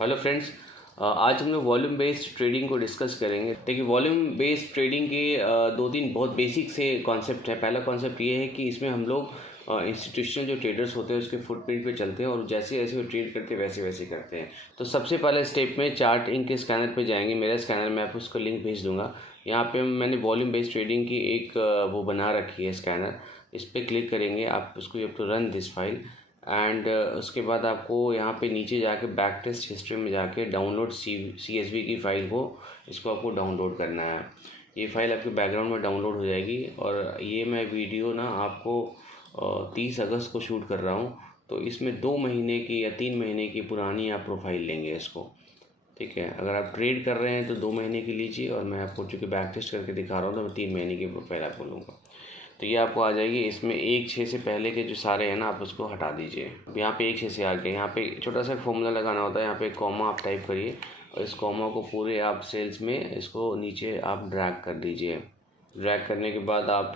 Hello friends, आज हम लोग वॉल्यूम बेस्ड ट्रेडिंग को डिस्कस करेंगे। देखिए, वॉल्यूम बेस्ड ट्रेडिंग के दो तीन बहुत बेसिक से कॉन्सेप्ट है। पहला कॉन्सेप्ट ये है कि इसमें हम लोग इंस्टीट्यूशनल जो ट्रेडर्स होते हैं उसके फुटप्रिंट पे चलते हैं और जैसे जैसे वो ट्रेड करते हैं वैसे वैसे करते हैं। तो सबसे पहले स्टेप में चार्ट इंक के स्कैनर पे जाएंगे। मेरा स्कैनर, मैं आपको उसका लिंक भेज दूंगा। यहाँ पे मैंने वॉल्यूम बेस्ड ट्रेडिंग की एक वो बना रखी है स्कैनर। इस पर क्लिक करेंगे आप, उसको you have to run this file and उसके बाद आपको यहाँ पे नीचे जाके बैक टेस्ट हिस्ट्री में जाके डाउनलोड CSV की फ़ाइल को, इसको आपको डाउनलोड करना है। ये फ़ाइल आपके बैकग्राउंड में डाउनलोड हो जाएगी। और ये मैं वीडियो ना आपको 30 अगस्त को शूट कर रहा हूँ। तो इसमें 2 महीने की या 3 महीने की पुरानी आप प्रोफाइल लेंगे इसको। ठीक है, अगर आप ट्रेड कर रहे हैं तो 2 महीने की लीजिए, और मैं आपको चूँकि बैक टेस्ट करके दिखा रहा हूँ तो मैं 3 महीने की प्रोफाइल आपको लूँगा। तो ये आपको आ जाएगी। इसमें 1-6 से पहले के जो सारे हैं ना, आप उसको हटा दीजिए। यहाँ पे 1-6 से आगे यहाँ पे छोटा सा फॉर्मूला लगाना होता है। यहाँ पे कॉमा आप टाइप करिए और इस कॉमा को पूरे आप सेल्स में इसको नीचे आप ड्रैग कर दीजिए। ड्रैग करने के बाद आप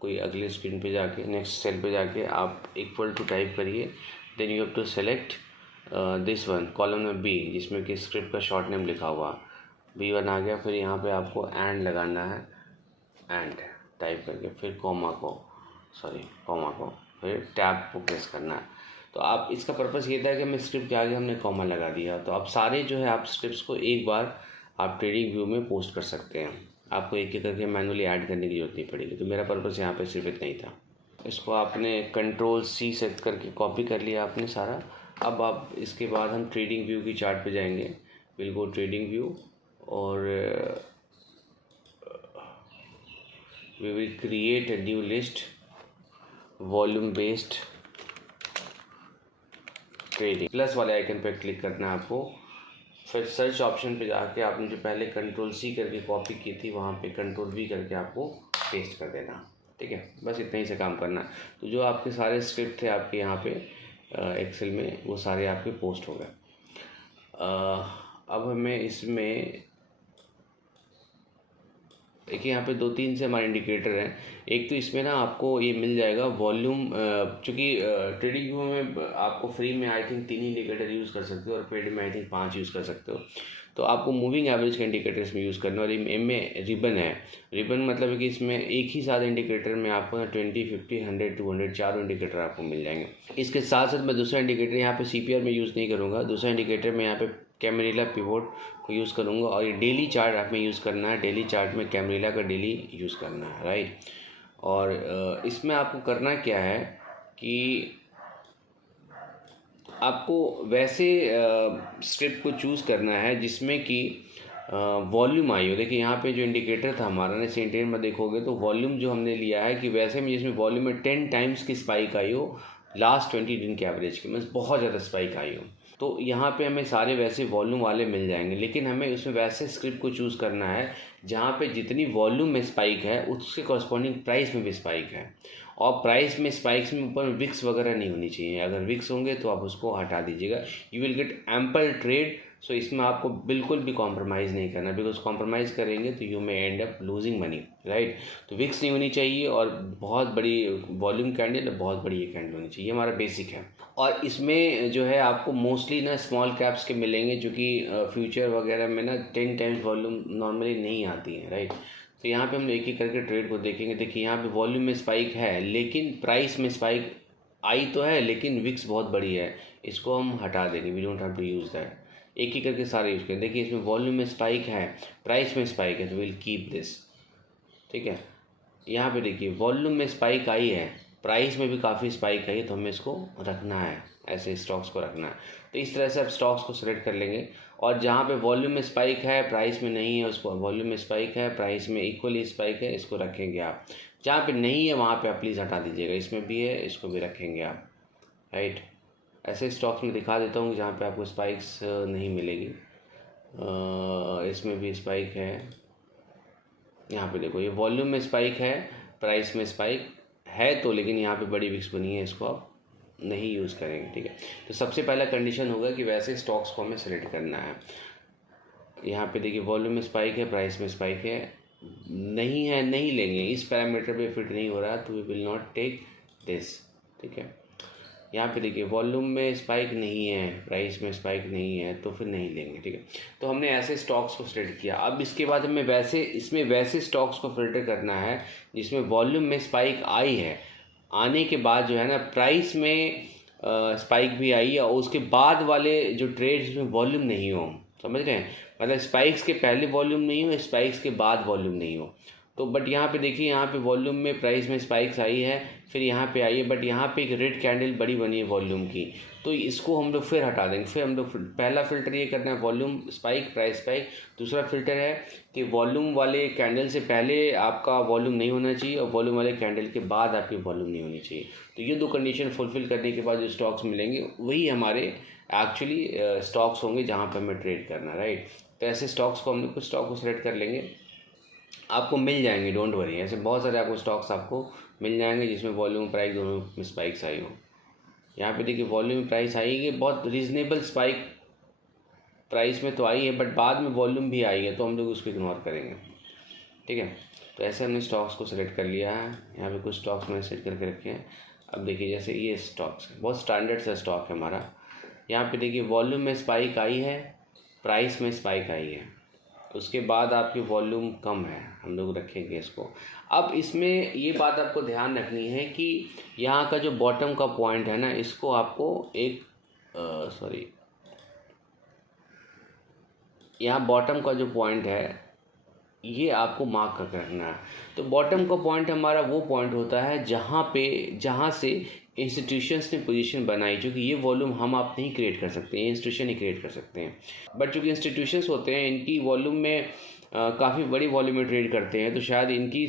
कोई अगले स्क्रीन पे जाके नेक्स्ट सेल पे जाके आप इक्वल टू टाइप करिए। Then you have to select this one column में B, जिसमें कि स्क्रिप्ट का शॉर्ट नेम लिखा हुआ B1 आ गया। फिर यहाँ पे आपको एंड लगाना है, एंड टाइप करके फिर कॉमा को फिर टैब को प्रेस करना है। तो आप, इसका पर्पस ये था कि मैं स्क्रिप्ट के आगे हमने कॉमा लगा दिया। तो आप सारे जो है आप स्क्रिप्ट्स को एक बार आप ट्रेडिंग व्यू में पोस्ट कर सकते हैं। आपको एक एक करके मैनुअली ऐड करने की जरूरत नहीं पड़ेगी। तो मेरा पर्पस यहाँ पे सिर्फ इतना ही था। इसको आपने Ctrl+C सेट करके कॉपी कर लिया आपने सारा। अब आप इसके बाद हम ट्रेडिंग व्यू की चार्ट पे जाएंगे। विल गो ट्रेडिंग व्यू और we will create a new list, volume based trading. Plus वाले आइकन पर क्लिक करना है आपको। फिर सर्च ऑप्शन पे जाके आपने जो पहले Ctrl+C करके कॉपी की थी वहाँ पे Ctrl+V करके आपको पेस्ट कर देना। ठीक है, बस इतना ही से काम करना है। तो जो आपके सारे स्क्रिप्ट थे आपके यहाँ पे एक्सेल में, वो सारे आपके पोस्ट हो गए। अब हमें इसमें देखिए, यहाँ पे 2-3 से हमारे इंडिकेटर हैं। एक तो इसमें ना आपको ये मिल जाएगा वॉल्यूम, चूँकि ट्रेडिंग व्यू में आपको फ्री में आई थिंक 3 इंडिकेटर यूज़ कर सकते हो और पेड में आई थिंक 5 यूज़ कर सकते हो। तो आपको मूविंग एवरेज के इंडिकेटर इसमें यूज़ करना है। और इनमें रिबन है। रिबन मतलब है कि इसमें एक ही साथ इंडिकेटर में आपको 20, 50, 100, 200 चारों इंडिकेटर आपको मिल जाएंगे। इसके साथ साथ मैं दूसरा इंडिकेटर यहाँ पे CPR में यूज़ नहीं करूँगा। दूसरा इंडिकेटर में यहाँ पे कैमरीला पिवोट को यूज़ करूँगा। और ये डेली चार्ट आप में यूज़ करना है। डेली चार्ट में कैमरीला का डेली यूज़ करना है, राइट। और इसमें आपको करना क्या है कि आपको वैसे स्क्रिप्ट को चूज़ करना है जिसमें कि वॉल्यूम आई हो। देखिए, यहाँ पे जो इंडिकेटर था हमारा ने सेंटेन में देखोगे तो वॉल्यूम जो हमने लिया है कि वैसे में जिसमें वॉल्यूम में 10 टाइम्स की स्पाइक आई हो लास्ट 20 दिन के एवरेज की, मतलब बहुत ज़्यादा स्पाइक आई हो। तो यहाँ पे हमें सारे वैसे वॉल्यूम वाले मिल जाएंगे, लेकिन हमें उसमें वैसे स्क्रिप्ट को चूज़ करना है जहाँ पे जितनी वॉल्यूम में स्पाइक है उसके कॉरस्पॉन्डिंग प्राइस में भी स्पाइक है। और प्राइस में स्पाइक्स में ऊपर में विक्स वगैरह नहीं होनी चाहिए। अगर विक्स होंगे तो आप उसको हटा दीजिएगा। You will get ample trade. So इसमें आपको बिल्कुल भी कॉम्प्रोमाइज़ नहीं करना, बिकॉज कॉम्प्रोमाइज़ करेंगे तो you may and up losing money, right. तो विक्स नहीं होनी चाहिए और बहुत बड़ी वॉल्यूम कैंडल और बहुत बड़ी ये कैंडल होनी चाहिए। हमारा बेसिक है। और इसमें जो है आपको मोस्टली ना स्मॉल कैप्स के मिलेंगे, जो कि फ्यूचर वगैरह में ना 10 टाइम्स वॉल्यूम नॉर्मली नहीं आती है, राइट। तो यहाँ पे हम एक एक करके ट्रेड को देखेंगे। देखिए, यहाँ पे वॉल्यूम में स्पाइक है लेकिन प्राइस में स्पाइक आई तो है, लेकिन विक्स बहुत बड़ी है। इसको हम हटा देंगे। We don't have to use that. एक ही करके सारे यूज़ करें। देखिए, इसमें वॉल्यूम में स्पाइक है, प्राइस में स्पाइक है, तो विल कीप दिस। ठीक है, यहाँ पे देखिए वॉल्यूम में स्पाइक आई है, प्राइस में भी काफ़ी स्पाइक आई है, तो हमें इसको रखना है, ऐसे स्टॉक्स को रखना है। तो इस तरह से आप स्टॉक्स को सेलेक्ट कर लेंगे। और जहाँ पे वॉल्यूम में स्पाइक है प्राइस में नहीं है, उसको वॉल्यूम में स्पाइक है प्राइस में इक्वली स्पाइक है, इसको रखेंगे आप। जहाँ पे नहीं है वहाँ पे आप प्लीज़ हटा दीजिएगा। इसमें भी है, इसको भी रखेंगे आप, राइट। ऐसे स्टॉक्स में दिखा देता हूँ जहाँ पे आपको स्पाइक्स नहीं मिलेगी। इसमें भी स्पाइक है। यहाँ पे देखो, ये वॉल्यूम में स्पाइक है, प्राइस में स्पाइक है तो, लेकिन यहाँ पे बड़ी विक्स बनी है, इसको आप नहीं यूज़ करेंगे। ठीक है, तो सबसे पहला कंडीशन होगा कि वैसे स्टॉक्स को हमें सेलेक्ट करना है। यहाँ पे देखिए वॉल्यूम में स्पाइक है, प्राइस में स्पाइक है, नहीं है, नहीं लेंगे। इस पैरामीटर पे फिट नहीं हो रहा तो we will not take this. ठीक है, यहाँ पे देखिए वॉल्यूम में स्पाइक नहीं है, प्राइस में स्पाइक नहीं है, तो फिर नहीं लेंगे, ठीक है। तो हमने ऐसे स्टॉक्स को सिलेक्ट किया। अब इसके बाद हमें इसमें वैसे स्टॉक्स को फिल्टर करना है जिसमें वॉल्यूम में स्पाइक आई है, आने के बाद जो है ना प्राइस में स्पाइक भी आई है, और उसके बाद वाले जो ट्रेड्स में वॉल्यूम नहीं हो, समझ रहे हैं, मतलब स्पाइक्स के पहले वॉल्यूम नहीं हो, स्पाइक्स के बाद वॉल्यूम नहीं हो। तो बट यहाँ पे देखिए, यहाँ पे वॉल्यूम में प्राइस में स्पाइक्स आई है, फिर यहाँ पे आई है, बट यहाँ पे एक रेड कैंडल बड़ी बनी है वॉल्यूम की, तो इसको हम लोग फिर हटा देंगे। फिर हम लोग पहला फिल्टर ये करना है वॉल्यूम स्पाइक, प्राइस स्पाइक। दूसरा फिल्टर है कि वॉल्यूम वाले कैंडल से पहले आपका वॉल्यूम नहीं होना चाहिए, और वॉल्यूम वाले कैंडल के बाद आपकी वॉल्यूम नहीं होनी चाहिए। तो ये 2 कंडीशन फुलफिल करने के बाद जो स्टॉक्स मिलेंगे वही हमारे एक्चुअली स्टॉक्स होंगे जहाँ पर हमें ट्रेड करना, राइट। तो ऐसे स्टॉक्स को हम लोग कुछ स्टॉक को सिलेक्ट कर लेंगे, आपको मिल जाएंगे, डोंट वरी। ऐसे बहुत सारे आपको स्टॉक्स आपको मिल जाएंगे जिसमें वॉल्यूम प्राइस दोनों में स्पाइक्स आई हो। यहाँ पे देखिए वॉल्यूम प्राइस आई है, बहुत रीजनेबल स्पाइक प्राइस में तो आई है, बट बाद में वॉल्यूम भी आई है, तो हम लोग उसको इग्नोर करेंगे, ठीक है। तो ऐसे हमने स्टॉक्स को सिलेक्ट कर लिया है। यहाँ पे कुछ स्टॉक्स मैंने सेट करके रखे हैं। अब देखिए जैसे ये स्टॉक्स बहुत स्टैंडर्ड सा स्टॉक है हमारा। यहाँ पे देखिए वॉल्यूम में स्पाइक आई है, प्राइस में स्पाइक आई है, उसके बाद आपकी वॉल्यूम कम है, हम लोग रखेंगे इसको। अब इसमें ये बात आपको ध्यान रखनी है कि यहाँ का जो बॉटम का पॉइंट है ना, इसको आपको एक यहाँ बॉटम का जो पॉइंट है ये आपको मार्क कर रखना है। तो बॉटम का पॉइंट हमारा वो पॉइंट होता है जहाँ से इंस्टीट्यूशंस ने पोजीशन बनाई, जो कि ये वॉल्यूम हम आप नहीं क्रिएट कर सकते, ये इंस्टीट्यूशन ही क्रिएट कर सकते हैं। बट चूँकि इंस्टीट्यूशंस होते हैं, इनकी वॉल्यूम में काफ़ी बड़ी वॉल्यूम में ट्रेड करते हैं, तो शायद इनकी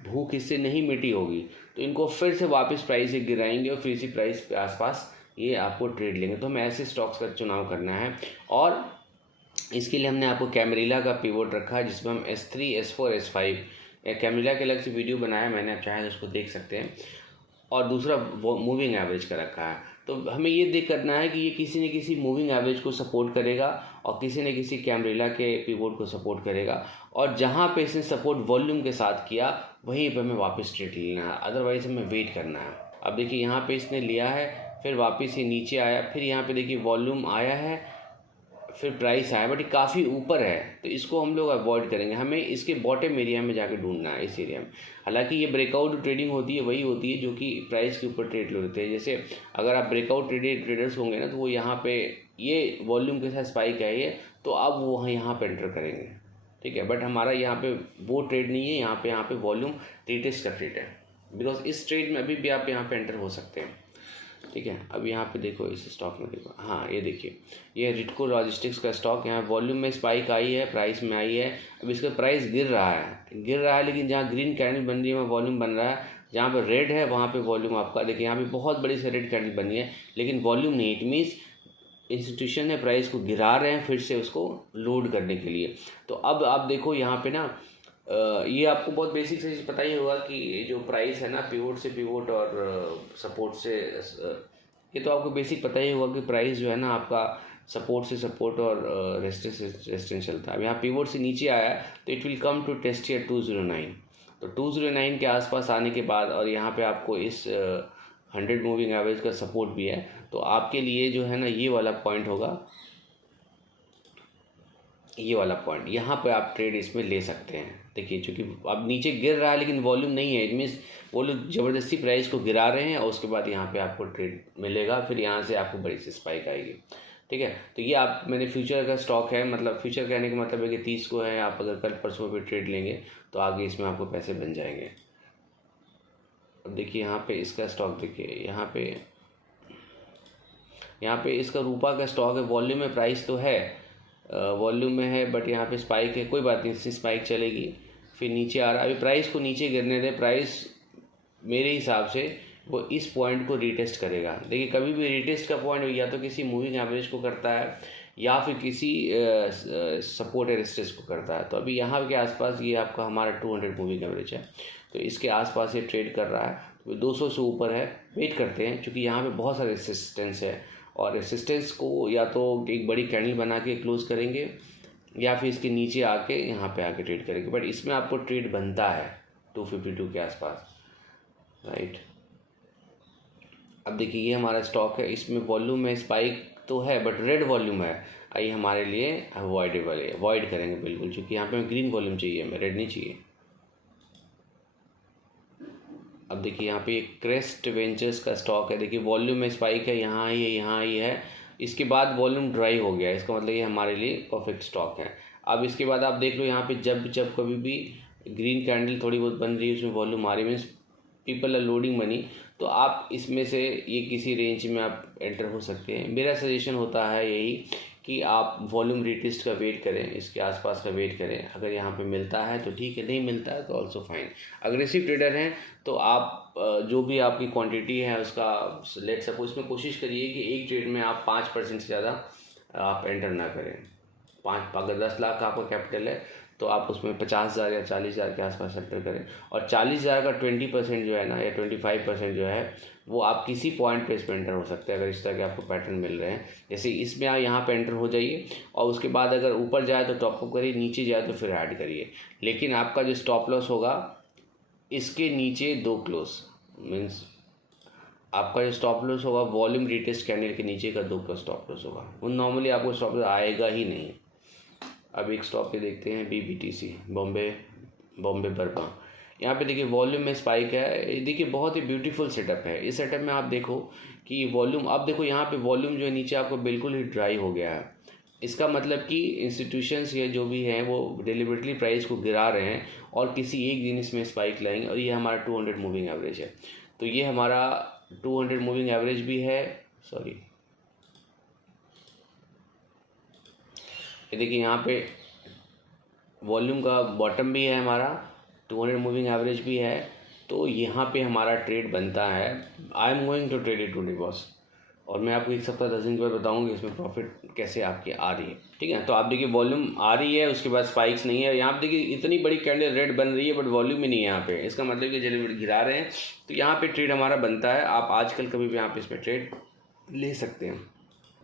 भूख इससे नहीं मिटी होगी, तो इनको फिर से वापस प्राइस से गिराएंगे और फिर इसी प्राइस के आसपास ये आपको ट्रेड लेंगे। तो हमें ऐसे स्टॉक्स का चुनाव करना है, और इसके लिए हमने आपको कैमरिला का पिवोट रखा है, जिसमें हम S3, S4, S5 कैमरिला के अलग से वीडियो बनाया मैंने, आप चाहें उसको देख सकते हैं। और दूसरा मूविंग एवरेज का रखा है। तो हमें ये देख करना है कि ये किसी न किसी मूविंग एवरेज को सपोर्ट करेगा और किसी न किसी कैमरिला के पिवोट को सपोर्ट करेगा, और जहाँ पे इसने सपोर्ट वॉल्यूम के साथ किया वहीं पे हमें वापस ट्रेड लेना है, अदरवाइज हमें वेट करना है। अब देखिए यहाँ पे इसने लिया है, फिर वापस ये नीचे आया, फिर यहाँ पे देखिए वॉल्यूम आया है, फिर प्राइस आया, बट ये काफ़ी ऊपर है, तो इसको हम लोग अवॉइड करेंगे। हमें इसके बॉटम एरिया में जाके ढूंढना है, इस एरिया में। हालांकि ये ब्रेकआउट ट्रेडिंग होती है, वही होती है जो कि प्राइस के ऊपर ट्रेड लेते हैं। जैसे अगर आप ब्रेकआउट ट्रेडर्स होंगे ना, तो वो यहाँ पे ये वॉल्यूम के साथ स्पाइक है ये, तो अब वो यहाँ पे एंटर करेंगे, ठीक है। बट हमारा यहाँ पे वो ट्रेड नहीं है, यहाँ पे वॉल्यूम रीटेस्ट का ट्रेड है, बिकॉज इस ट्रेड में अभी भी आप यहाँ पे एंटर हो सकते हैं, ठीक है। अब यहाँ पे देखो, इस स्टॉक में देखो, हाँ ये देखिए, ये रिटको लॉजिस्टिक्स का स्टॉक, यहाँ वॉल्यूम में स्पाइक आई है, प्राइस में आई है। अब इसका प्राइस गिर रहा है, लेकिन जहाँ ग्रीन कैंडल बन रही है वहाँ वॉल्यूम बन रहा है, जहाँ पे रेड है वहाँ पे वॉल्यूम आपका देखिए, यहाँ पे बहुत बड़ी से रेड कैंडल बनी है, लेकिन वॉल्यूम नहीं। इट मीन्स इंस्टीट्यूशन ने प्राइस को गिरा रहे हैं फिर से उसको लोड करने के लिए। तो अब आप देखो यहाँ पे ना, ये आपको बहुत बेसिक से पता ही होगा कि जो प्राइस है ना, पिवोट से पिवोट और सपोर्ट से, ये तो आपको बेसिक पता ही होगा कि प्राइस जो है ना आपका सपोर्ट से सपोर्ट और रेजिस्टेंस चलता है। अब यहाँ पिवोट से नीचे आया तो it will come to test year 209। तो 209 के आसपास आने के बाद, और यहाँ पे आपको इस 100 मूविंग एवरेज का सपोर्ट भी है, तो आपके लिए जो है ना ये वाला पॉइंट होगा, ये वाला पॉइंट, यहाँ पे आप ट्रेड इसमें ले सकते हैं। देखिए चूँकि अब नीचे गिर रहा है लेकिन वॉल्यूम नहीं है, इट मीन्स वो लोग ज़बरदस्ती प्राइस को गिरा रहे हैं, और उसके बाद यहाँ पे आपको ट्रेड मिलेगा, फिर यहाँ से आपको बड़ी सी स्पाइक आएगी, ठीक है। तो ये आप, मैंने फ्यूचर का स्टॉक है, मतलब फ्यूचर कहने का मतलब है कि 30 को है, आप अगर कल परसों पे ट्रेड लेंगे तो आगे इसमें आपको पैसे बन जाएंगे। अब देखिए यहाँ पे इसका स्टॉक देखिए, यहाँ पे इसका रूपा का स्टॉक है, वॉल्यूम में प्राइस तो है, वॉल्यूम में है, बट यहाँ पे स्पाइक है, कोई बात नहीं, इससे स्पाइक चलेगी, फिर नीचे आ रहा है। अभी प्राइस को नीचे गिरने दें, प्राइस मेरे हिसाब से वो इस पॉइंट को रीटेस्ट करेगा। देखिए कभी भी रीटेस्ट का पॉइंट या तो किसी मूविंग एवरेज को करता है या फिर किसी सपोर्ट रेजिस्टेंस को करता है। तो अभी यहाँ के आसपास ये आपका हमारा 200 मूविंग एवरेज है, तो इसके आसपास ये ट्रेड कर रहा है, तो 200 से ऊपर है, वेट करते हैं, क्योंकि यहाँ पे बहुत सारे रेजिस्टेंस है, और रेजिस्टेंस को या तो एक बड़ी कैंडल बना के क्लोज करेंगे या फिर इसके नीचे आके यहाँ पे आके ट्रेड करेंगे, बट इसमें आपको ट्रेड बनता है 252 के आसपास, राइट। अब देखिए ये हमारा स्टॉक है, इसमें वॉल्यूम में स्पाइक तो है बट रेड वॉल्यूम है, ये हमारे लिए अवॉइडेबल है, अवॉइड करेंगे बिल्कुल, क्योंकि यहाँ पे हमें ग्रीन वॉल्यूम चाहिए, हमें रेड नहीं चाहिए। अब देखिए यहाँ पे क्रेस्ट वेंचर्स का स्टॉक है, देखिए वॉल्यूम में स्पाइक है, यहाँ ही है, यहाँ ही है, इसके बाद वॉल्यूम ड्राई हो गया, इसका मतलब ये हमारे लिए परफेक्ट स्टॉक है। अब इसके बाद आप देख लो यहाँ पे जब जब कभी भी ग्रीन कैंडल थोड़ी बहुत बन रही है, उसमें वॉल्यूम आ रही है, means people are loading money, तो आप इसमें से ये किसी रेंज में आप एंटर हो सकते हैं। मेरा सजेशन होता है यही कि आप वॉल्यूम रिटेस्ट का वेट करें, इसके आसपास का वेट करें, अगर यहाँ पे मिलता है तो ठीक है, नहीं मिलता है तो ऑल्सो फाइन। अग्रेसिव ट्रेडर हैं तो आप जो भी आपकी क्वांटिटी है उसका लेट सपोज में कोशिश करिए कि एक ट्रेड में आप 5% से ज़्यादा आप एंटर ना करें। अगर 10 लाख का आपका कैपिटल है तो आप उसमें 50,000 या 40,000 के आसपास एंटर करें, और 40,000 का 20% जो है ना, या 25% जो है वो आप किसी पॉइंट पे इसमें एंटर हो सकते हैं, अगर इस तरह के आपको पैटर्न मिल रहे हैं। जैसे इसमें आप यहाँ पे एंटर हो जाइए, और उसके बाद अगर ऊपर जाए तो टॉप अप करिए, नीचे जाए तो फिर ऐड करिए, लेकिन आपका जो स्टॉप लॉस होगा इसके नीचे 2 क्लोज, मीन्स आपका जो स्टॉप लॉस होगा वॉल्यूम रिटेस्ट कैंडल के नीचे का 2 का स्टॉप लॉस होगा, वो नॉर्मली आपको स्टॉप लॉस आएगा ही नहीं। अब एक स्टॉक पे देखते हैं BBTC, बॉम्बे बर्मा। यहाँ पे देखिए वॉल्यूम में स्पाइक है, देखिए बहुत ही ब्यूटीफुल सेटअप है। इस सेटअप में आप देखो कि वॉल्यूम, अब देखो यहाँ पे वॉल्यूम जो है नीचे आपको बिल्कुल ही ड्राई हो गया है, इसका मतलब कि इंस्टीट्यूशंस या जो भी हैं वो डिलिबरेटली प्राइस को गिरा रहे हैं और किसी एक दिन इसमें स्पाइक लाएंगे, और ये हमारा 200 मूविंग एवरेज है, तो ये हमारा 200 मूविंग एवरेज भी है, सॉरी ये देखिए यहाँ पे वॉल्यूम का बॉटम भी है हमारा, 200 मूविंग एवरेज भी है, तो यहाँ पे हमारा ट्रेड बनता है। I am going to trade it today boss, और मैं आपको एक सप्ताह 10 दिन के बाद बताऊँगी इसमें प्रॉफिट कैसे आपकी आ रही है, ठीक है। तो आप देखिए वॉल्यूम आ रही है, उसके बाद स्पाइक्स नहीं है, यहाँ पे देखिए इतनी बड़ी कैंडल रेड बन रही है बट वॉल्यूम ही नहीं है यहाँ पे, इसका मतलब कि जब गिरा रहे हैं तो यहाँ पे ट्रेड हमारा बनता है। आप आजकल कभी भी यहाँ पे इसमें ट्रेड ले सकते हैं।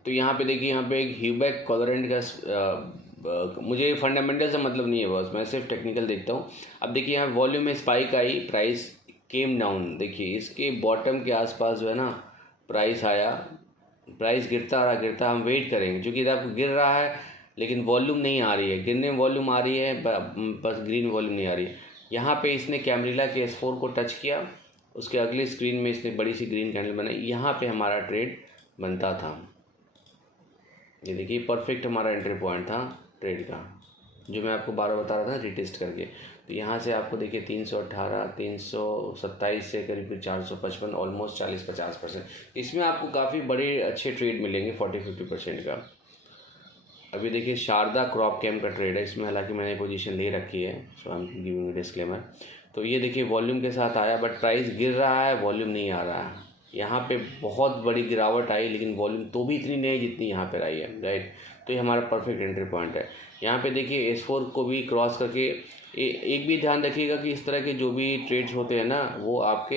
तो यहाँ पे देखिए, यहाँ पे एक ह्यूबैक कॉलरेंट का मुझे फंडामेंटल से मतलब नहीं है बस, मैं सिर्फ टेक्निकल देखता हूँ। अब देखिए यहाँ वॉल्यूम में स्पाइक आई, प्राइस केम डाउन, देखिए इसके बॉटम के आसपास जो है ना प्राइस आया, प्राइस गिरता रहा गिरता, हम वेट करेंगे क्योंकि इधर गिर रहा है लेकिन वॉल्यूम नहीं आ रही है, गिरने में वॉल्यूम आ रही है बस ग्रीन वॉल्यूम नहीं आ रही है। यहाँ पे इसने कैमरिला के S4 को टच किया, उसके अगले स्क्रीन में इसने बड़ी सी ग्रीन कैंडल बनाई, यहाँ पे हमारा ट्रेड बनता था। ये देखिए परफेक्ट हमारा एंट्री पॉइंट था ट्रेड का, जो मैं आपको 12 बता रहा था रिटेस्ट करके। तो यहाँ से आपको देखिए 318, 327 से करीब 455, ऑलमोस्ट 40-50%, इसमें आपको काफ़ी बड़े अच्छे ट्रेड मिलेंगे 40-50% का। अभी देखिए शारदा क्रॉप कैम का ट्रेड है, इसमें हालांकि मैंने पोजीशन ले रखी है, सो आई एम गिविंग डिस्क्लेमर। तो ये देखिए वॉल्यूम के साथ आया बट प्राइस गिर रहा है, वॉल्यूम नहीं आ रहा है। यहाँ पे बहुत बड़ी गिरावट आई लेकिन वॉल्यूम तो भी इतनी नहीं जितनी यहाँ पर आई है, राइट। तो ये हमारा परफेक्ट एंट्री पॉइंट है। यहाँ पे देखिए S4 को भी क्रॉस करके एक भी ध्यान रखिएगा कि इस तरह के जो भी ट्रेड्स होते हैं ना, वो आपके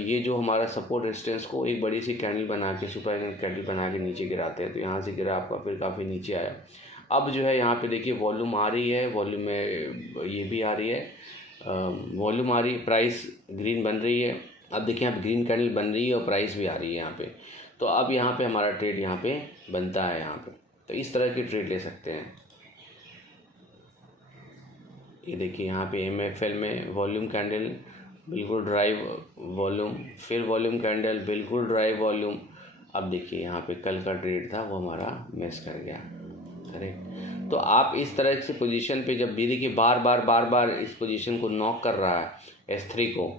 ये जो हमारा सपोर्ट रेजिस्टेंस को एक बड़ी सी कैंडल बना के, सुपर कैंडल बना के नीचे गिराते हैं। तो यहाँ से गिरा आपका, फिर काफ़ी नीचे आया। अब जो है यहाँ पे देखिए वॉल्यूम आ रही है, वॉल्यूम में ये भी आ रही है, वॉल्यूम आ रही है, प्राइस ग्रीन बन रही है। अब देखिए यहाँ पे ग्रीन कैंडल बन रही है और प्राइस भी आ रही है यहाँ पे। तो अब यहाँ पे हमारा ट्रेड यहाँ पे बनता है यहाँ पे, तो इस तरह की ट्रेड ले सकते हैं। ये देखिए यहाँ पे MFL में वॉल्यूम कैंडल बिल्कुल ड्राई वॉल्यूम, फिर वॉल्यूम कैंडल बिल्कुल ड्राई वॉल्यूम। अब देखिए यहाँ पे कल का ट्रेड था वो हमारा मिस कर गया, करेक्ट। तो आप इस तरह से पोजीशन पे जब भी देखिए बार बार इस पोजीशन को नॉक कर रहा है S3 को,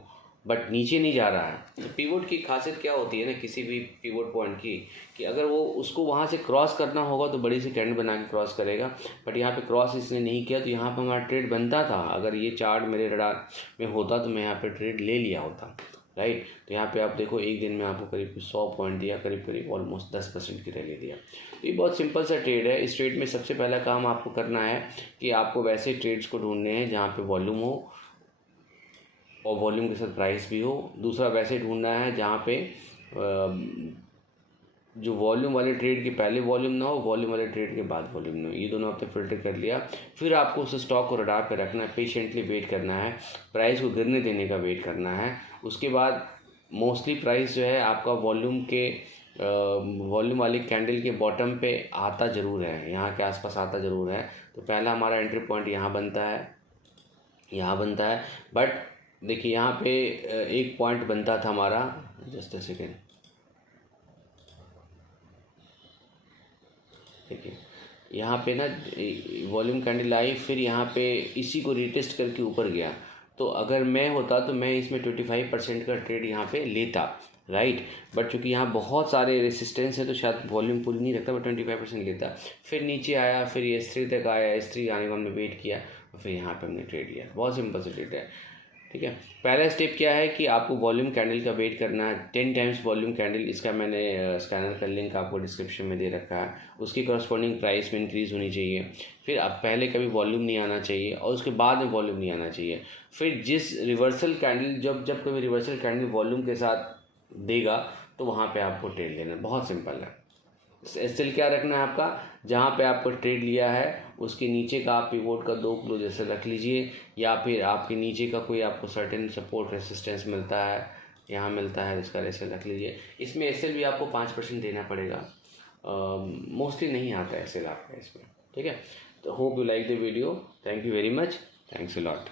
बट नीचे नहीं जा रहा है। तो पिवोट की खासियत क्या होती है ना किसी भी पिवोट पॉइंट की, कि अगर वो उसको वहाँ से क्रॉस करना होगा तो बड़ी सी कैंडल बना के क्रॉस करेगा, बट यहाँ पे क्रॉस इसने नहीं किया, तो यहाँ पे हमारा ट्रेड बनता था। अगर ये चार्ट मेरे रडार में होता तो मैं यहाँ पे ट्रेड ले लिया होता, राइट। तो यहाँ पे आप देखो एक दिन में आपको करीब 100 पॉइंट दिया, करीब ऑलमोस्ट 10% की रैली दिया। तो ये बहुत सिंपल सा ट्रेड है। इस ट्रेड में सबसे पहला काम आपको करना है कि आपको वैसे ट्रेड्स को ढूंढने हैं जहाँ पे वॉल्यूम हो और वॉल्यूम के साथ प्राइस भी हो। दूसरा वैसे ढूंढना है जहाँ पे जो वॉल्यूम वाले ट्रेड के पहले वॉल्यूम ना हो, वॉल्यूम वाले ट्रेड के बाद वॉल्यूम ना हो। ये दोनों आपने फिल्टर कर लिया, फिर आपको उस स्टॉक को रडार पे रखना है, पेशेंटली वेट करना है, प्राइस को गिरने देने का वेट करना है। उसके बाद मोस्टली प्राइस जो है आपका वॉल्यूम वाली कैंडल के बॉटम पे आता ज़रूर है, यहाँ के आसपास आता ज़रूर है। तो पहला हमारा एंट्री पॉइंट यहाँ बनता है, बट देखिए यहाँ पे एक पॉइंट बनता था हमारा, जस्ट अ सेकेंड, देखिए यहाँ पे ना वॉल्यूम कैंडल आई, फिर यहाँ पे इसी को रिटेस्ट करके ऊपर गया। तो अगर मैं होता तो मैं इसमें 25% का ट्रेड यहाँ पे लेता, राइट। बट चूँकि यहाँ बहुत सारे रेसिस्टेंस है तो शायद वॉल्यूम पुल नहीं रखता, बट 25% लेता। फिर नीचे आया, फिर ये S3 तक आया, S3 आने के बाद में वेट किया और फिर यहाँ पे हमने ट्रेड लिया। बहुत सिंपल से ट्रेड है, ठीक है। पहला स्टेप क्या है कि आपको वॉल्यूम कैंडल का वेट करना है 10 टाइम्स वॉल्यूम कैंडल। इसका मैंने स्कैनर का लिंक आपको डिस्क्रिप्शन में दे रखा है। उसकी करस्पॉन्डिंग प्राइस में इंक्रीज़ होनी चाहिए। फिर अब पहले कभी वॉल्यूम नहीं आना चाहिए और उसके बाद में वॉल्यूम नहीं आना चाहिए। फिर जिस रिवर्सल कैंडल जब कभी रिवर्सल कैंडल वॉल्यूम के साथ देगा तो वहाँ पे आपको ट्रेड लेना है। बहुत सिंपल है। स्टिल क्या रखना है आपका, जहाँ पे आपको ट्रेड लिया है उसके नीचे का आप पिवोट का 2 किलो जैसे रख लीजिए, या फिर आपके नीचे का कोई आपको सर्टेन सपोर्ट रेसिस्टेंस मिलता है, यहाँ मिलता है, इसका ऐसे रख लीजिए। इसमें एसएल भी आपको 5% देना पड़ेगा, मोस्टली नहीं आता है एसएल आपका इसमें, ठीक है। तो hope you like the video, thank you very much, thanks a lot.